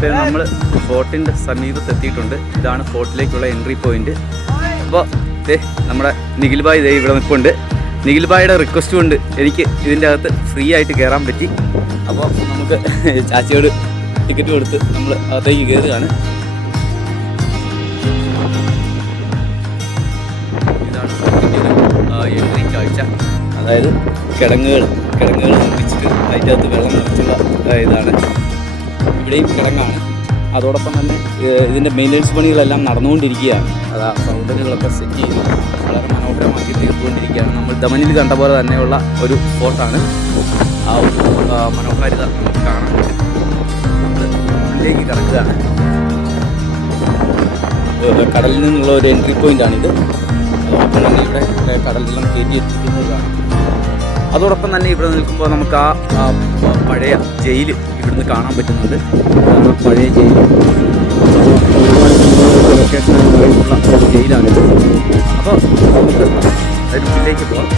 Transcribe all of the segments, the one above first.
ഇപ്പം നമ്മൾ ഫോർട്ടിൻ്റെ സമീപത്ത് എത്തിയിട്ടുണ്ട്. ഇതാണ് ഫോർട്ടിലേക്കുള്ള എൻട്രി പോയിന്റ്. അപ്പോൾ നമ്മുടെ നിഖിൽ ഭായ് ഇവിടെ നിൽപ്പുണ്ട്. നിഖിൽ ഭായിയുടെ റിക്വസ്റ്റ് കൊണ്ട് എനിക്ക് ഇതിൻ്റെ അകത്ത് ഫ്രീ ആയിട്ട് കയറാൻ പറ്റി. അപ്പോൾ നമുക്ക് ചാച്ചിയോട് ടിക്കറ്റ് കൊടുത്ത് നമ്മൾ അകത്തേക്ക് കയറുകയാണ്. ഇതാണ് ഫോർട്ടിൻ്റെ ഒരു എൻട്രി കാഴ്ച. അതായത് കിടങ്ങുകൾ നിർമ്മിച്ചിട്ട് അതിൻ്റെ അകത്ത് വെള്ളം നിറച്ചുള്ള ഇതാണ്. ഇവിടെയും കിടങ്ങാണ്. അതോടൊപ്പം തന്നെ ഇതിൻ്റെ മെയിൻ്റനൻസ് പണികളെല്ലാം നടന്നുകൊണ്ടിരിക്കുകയാണ്. അതാ ഫൗണ്ടനുകളൊക്കെ സെറ്റ് ചെയ്ത് വളരെ മനോഹരമാക്കി തീർത്തുകൊണ്ടിരിക്കുകയാണ്. നമ്മൾ ദമനിൽ കണ്ട പോലെ തന്നെയുള്ള ഒരു ഫോർട്ടാണ്. ആ ഒരു മനോഹാരിത നമുക്ക് കാണാൻ പറ്റും. നമ്മൾ ഉള്ളിലേക്ക് കിടക്കുകയാണ്. കടലിൽ നിന്നുള്ള ഒരു എൻട്രി പോയിൻ്റാണിത്. അതോടൊപ്പം തന്നെ ഇവിടെ കടലിലും കയറ്റി എത്തിക്കുന്നതാണ്. അതോടൊപ്പം തന്നെ ഇവിടെ നിൽക്കുമ്പോൾ നമുക്ക് ആ പഴയ ജയിൽ ഇവിടുന്ന് കാണാൻ പറ്റുന്നുണ്ട്. പഴയ ജയിൽ ഒരുപാട് ലൊക്കേഷനായിട്ടുള്ള ഒരു ജയിലാണിത്. അപ്പോൾ നമുക്ക് അതിനുള്ളിലേക്ക് പോകാം.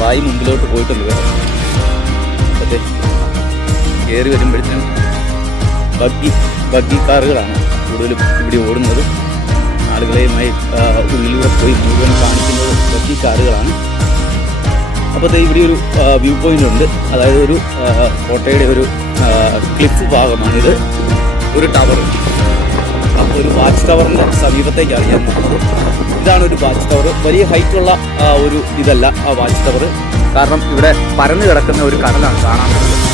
ബായി മുമ്പിലോട്ട് പോയിട്ടുണ്ട് കേട്ടോ. അതെ, കയറി വരുമ്പോഴത്തേനും ബഗ്ഗി കാറുകളാണ് കൂടുതലും ഇവിടെ ഓടുന്നത്. ആളുകളെയുമായി ഉള്ളിലൂടെ പോയി മുഴുവൻ കാണിക്കുന്നത് ബഗ്ഗി കാറുകളാണ്. അപ്പോൾ ഇവിടെ ഒരു വ്യൂ പോയിൻ്റ് ഉണ്ട്. അതായത് ഒരു കോട്ടയുടെ ഒരു ക്ലിഫ് ഭാഗമാണിത്. ഒരു ടവർ, അപ്പോൾ ഒരു വാച്ച് ടവറിൻ്റെ സമീപത്തേക്കാണ് ഞാൻ വന്നത്. ഇതാണ് ഒരു വാച്ച് ടവർ. വലിയ ഹൈറ്റുള്ള ഒരു ഇതല്ല ആ വാച്ച് ടവർ. കാരണം ഇവിടെ പരന്നു കിടക്കുന്ന ഒരു കടലാണ് കാണാൻ പറ്റുന്നത്.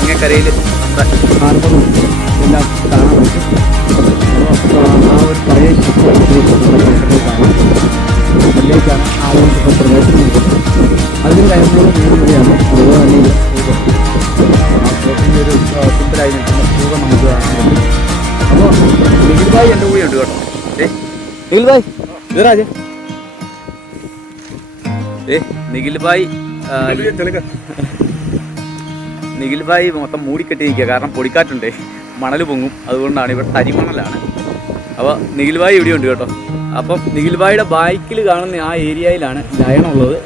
അങ്ങേക്കരയിൽ നമ്മുടെ ഹാർബറും എല്ലാം കാണാൻ പറ്റും. ആ ഒരു പഴയ അതിലേക്കാണ് ആളുകൾക്ക് ഇപ്പോൾ പ്രവേശനം. അതിന് കയറുന്നത് നേടുകയാണ്. അതുപോലെ തന്നെ ആ ബോട്ടിൻ്റെ ഒരു സിമ്പിളായി നിൽക്കുന്ന രൂപം നമുക്ക് കാണാൻ പറ്റും. അപ്പോൾ നിഖിൽ ഭായ് എൻ്റെ കൂടെ ഉണ്ട് കേട്ടോ. നിഖിൽ ഭായ് രാജ നിഖിൽ ഭായ് മൊത്തം മൂടിക്കെട്ടിയിരിക്കുക. കാരണം പൊടിക്കാറ്റുണ്ടേ, മണൽ പൊങ്ങും. അതുകൊണ്ടാണ് ഇവിടെ തരിമണലാണ്. അപ്പോൾ നിഖിൽ ഭായ് ഇവിടെ ഉണ്ട് കേട്ടോ. അപ്പം നിഖിൽ ഭായിയുടെ ബൈക്കിൽ കാണുന്ന ആ ഏരിയയിലാണ് ലയണുള്ളത്.